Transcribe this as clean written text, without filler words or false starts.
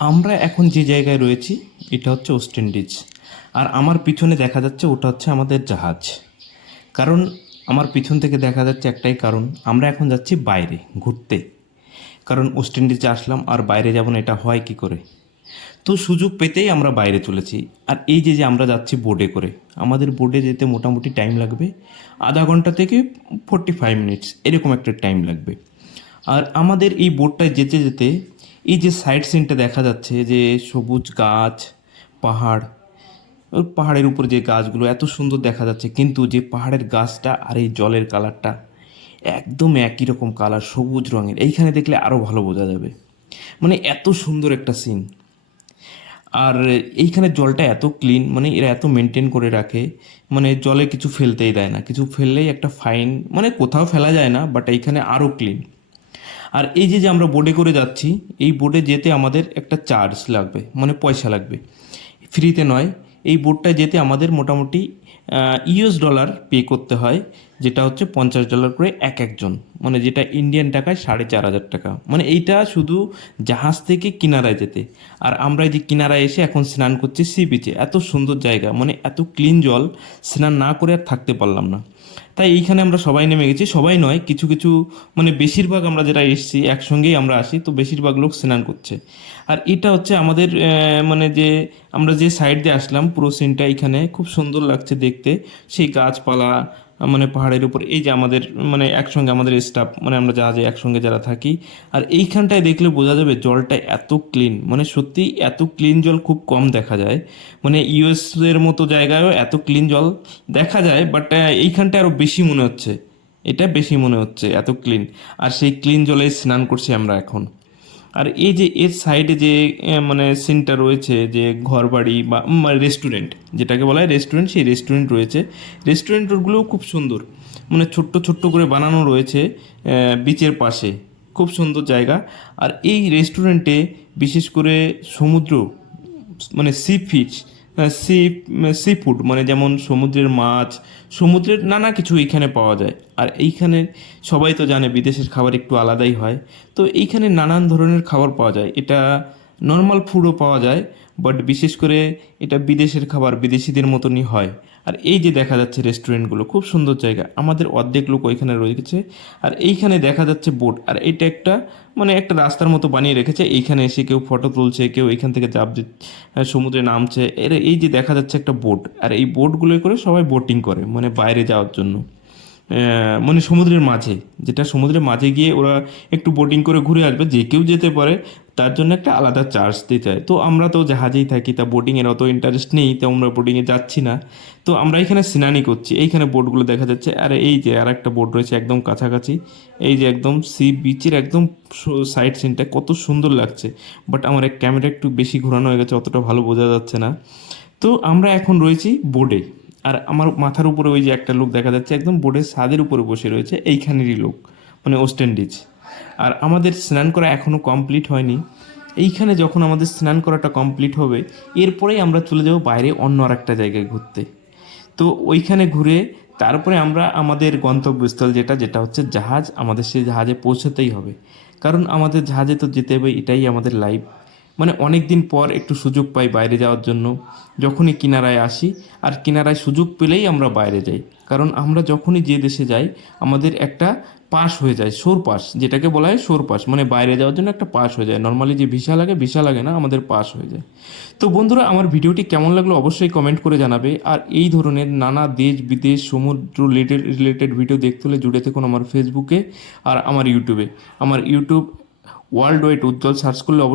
আমরা এখন যে জায়গায় রয়েছি এটা হচ্ছে ওয়েস্ট ইন্ডিজ। আর আমার পিছনে দেখা যাচ্ছে ওটা হচ্ছে আমাদের জাহাজ। কারণ আমার পিছন থেকে দেখা যাচ্ছে একটাই কারণ, আমরা এখন যাচ্ছি বাইরে ঘুরতে। কারণ ওয়েস্ট ইন্ডিজে আসলাম আর বাইরে যাব না, এটা হয় কি করে? তো সুযোগ পেতেই আমরা বাইরে চলেছি। আর এই যে যে আমরা যাচ্ছি বোটে করে, আমাদের বোটে যেতে মোটামুটি টাইম লাগবে আধা ঘন্টা থেকে 45 মিনিটস, এরকম একটা টাইম লাগবে। আর আমাদের এই বোটটায় যেতে যেতে এই যে সাইড সিনটা দেখা যাচ্ছে, যে সবুজ গাছ, পাহাড়, ওই পাহাড়ের উপর যে গাছগুলো এত সুন্দর দেখা যাচ্ছে, কিন্তু যে পাহাড়ের গাছটা আর এই জলের কালারটা একদম একই রকম কালার, সবুজ রঙের। এইখানে দেখলে আরও ভালো বোঝা যাবে, মানে এত সুন্দর একটা সিন। আর এইখানে জলটা এত ক্লিন, মানে এরা এত মেনটেন করে রাখে, মানে জলে কিছু ফেলতেই দেয় না, কিছু ফেললেই একটা ফাইন, মানে কোথাও ফেলা যায় না, বাট এইখানে আরও ক্লিন। আর এই যে যে আমরা বোটে করে যাচ্ছি, এই বোটে যেতে আমাদের একটা চার্জ লাগবে, মানে পয়সা লাগবে, ফ্রিতে নয়। এই বোটটায় যেতে আমাদের মোটামুটি US ডলার পে করতে হয়, যেটা হচ্ছে $50 করে এক একজন, মানে যেটা ইন্ডিয়ান টাকায় 4,500 টাকা। মানে এইটা শুধু জাহাজ থেকে কিনারায় যেতে। আর আমরা এই যে কিনারায় এসে এখন স্নান করছি সি বিচে, এত সুন্দর জায়গা, মানে এত ক্লিন জল, স্নান না করে আর থাকতে পারলাম না। তাই এইখানে আমরা সবাই নেমে গেছি, সবাই নয়, কিছু কিছু, মানে বেশিরভাগ আমরা যারা এসেছি একসঙ্গেই আমরা আসি, তো বেশিরভাগ লোক স্নান করছে। আর এটা হচ্ছে আমাদের মানে যে আমরা যে সাইড দিয়ে আসলাম, পুরো সিনটা এখানে খুব সুন্দর লাগছে দেখতে। সেই গাছপালা, মানে পাহাড়ের উপর, এই যে আমাদের, মানে একসঙ্গে আমাদের স্টাফ, মানে আমরা জাহাজে একসঙ্গে যারা থাকি। আর এইখানটায় দেখলে বোঝা যাবে জলটা এত ক্লিন, মানে সত্যি এত ক্লিন জল খুব কম দেখা যায়। মানে ইউএস এর মতো জায়গায়ও এত ক্লিন জল দেখা যায়, বাট এইখানটা আরও বেশি মনে হচ্ছে, এটা বেশি মনে হচ্ছে এত ক্লিন। আর সেই ক্লিন জলে স্নান করছি আমরা এখন। আর এই যে এর সাইডে যে মানে সিনটা রয়েছে, যে ঘরবাড়ি বা রেস্টুরেন্ট, যেটাকে বলা হয় রেস্টুরেন্ট, সেই রেস্টুরেন্ট রয়েছে। রেস্টুরেন্টগুলোও খুব সুন্দর, মানে ছোট্ট ছোট্ট করে বানানো রয়েছে বিচের পাশে, খুব সুন্দর জায়গা। আর এই রেস্টুরেন্টে বিশেষ করে সমুদ্র, মানে sea fish, sea seafood, মানে যেমন সমুদ্রের মাছ, সমুদ্রের নানা কিছু এইখানে পাওয়া যায়। আর এইখানে সবাই তো জানে বিদেশের খাবার একটু আলাদাই হয়, তো এইখানে নানান ধরনের খাবার পাওয়া যায়। এটা নর্মাল ফুডও পাওয়া যায়, বাট বিশেষ করে এটা বিদেশের খাবার, বিদেশিদের মতনই হয়। আর এই যে দেখা যাচ্ছে রেস্টুরেন্টগুলো, খুব সুন্দর জায়গা, আমাদের অর্ধেক লোক ওইখানে রয়েছে। আর এইখানে দেখা যাচ্ছে বোট, আর এটা একটা, মানে একটা রাস্তার মতো বানিয়ে রেখেছে, এইখানে এসে কেউ ফটো তুলছে, কেউ এইখান থেকে সমুদ্রে নামছে। এর এই যে দেখা যাচ্ছে একটা বোট, আর এই বোটগুলোই করে সবাই বোটিং করে, মানে বাইরে যাওয়ার জন্য, মানে সমুদ্রের মাঝে, যেটা সমুদ্রের মাঝে গিয়ে ওরা একটু বোটিং করে ঘুরে আসবে, যে কেউ যেতে পারে, তার জন্য একটা আলাদা চার্জ দিতে হয়। তো আমরা তো জাহাজেই থাকি, তা বোটিংয়ের অত ইন্টারেস্ট নেই, তো আমরা বোটিংয়ে যাচ্ছি না। তো আমরা এখানে স্নানই করছি, এইখানে বোটগুলো দেখা যাচ্ছে। আর এই যে আর একটা বোট রয়েছে একদম কাছাকাছি, এই যে একদম সি বিচের একদম সাইড সিনটা কত সুন্দর লাগছে। বাট আমার এক ক্যামেরা একটু বেশি ঘোরানো হয়ে গেছে, অতটা ভালো বোঝা যাচ্ছে না। তো আমরা এখন রয়েছি বোর্ডে। আর আমার মাথার উপরে ওই যে একটা লোক দেখা যাচ্ছে একদম বোর্ডের ছাদের উপরে বসে রয়েছে, এইখানেরই লোক, মানে ওয়েস্ট ইন্ডিজ। আর আমাদের স্নান করা এখনও কমপ্লিট হয়নি। এইখানে যখন আমাদের স্নান করাটা কমপ্লিট হবে, এরপরেই আমরা চলে যাব বাইরে অন্য আর একটা জায়গায় ঘুরতে। তো ওইখানে ঘুরে তারপরে আমরা আমাদের গন্তব্যস্থল, যেটা যেটা হচ্ছে জাহাজ, আমাদের সেই জাহাজে পৌঁছাতেই হবে। কারণ আমাদের জাহাজে তো যেতে হবে, এটাই আমাদের লাইফ। মানে অনেক দিন পর একটু সুযোগ পাই বাইরে যাওয়ার জন্য, যখনই কিনারায় আসি। আর কিনারায় সুযোগ পেলেই আমরা বাইরে যাই, কারণ আমরা যখনই যে দেশে যাই আমাদের একটা পাস হয়ে যায়, সোর পাস, যেটাকে বলা হয় সোর পাস, মানে বাইরে যাওয়ার জন্য একটা পাস হয়ে যায়। নর্মালি যে ভিসা লাগে, ভিসা লাগে না, আমাদের পাস হয়ে যায়। তো বন্ধুরা, আমার ভিডিওটি কেমন লাগলো অবশ্যই কমেন্ট করে জানাবে। আর এই ধরনের নানা দেশ বিদেশ সমুদ্র রিলেটেড ভিডিও দেখতে হলে জুড়ে থাকুন আমার ফেসবুকে আর আমার ইউটিউবে। আমার ইউটিউব ওয়ার্ল্ড ওয়াইড উজ্জ্বল সার্চ করলে অবশ্যই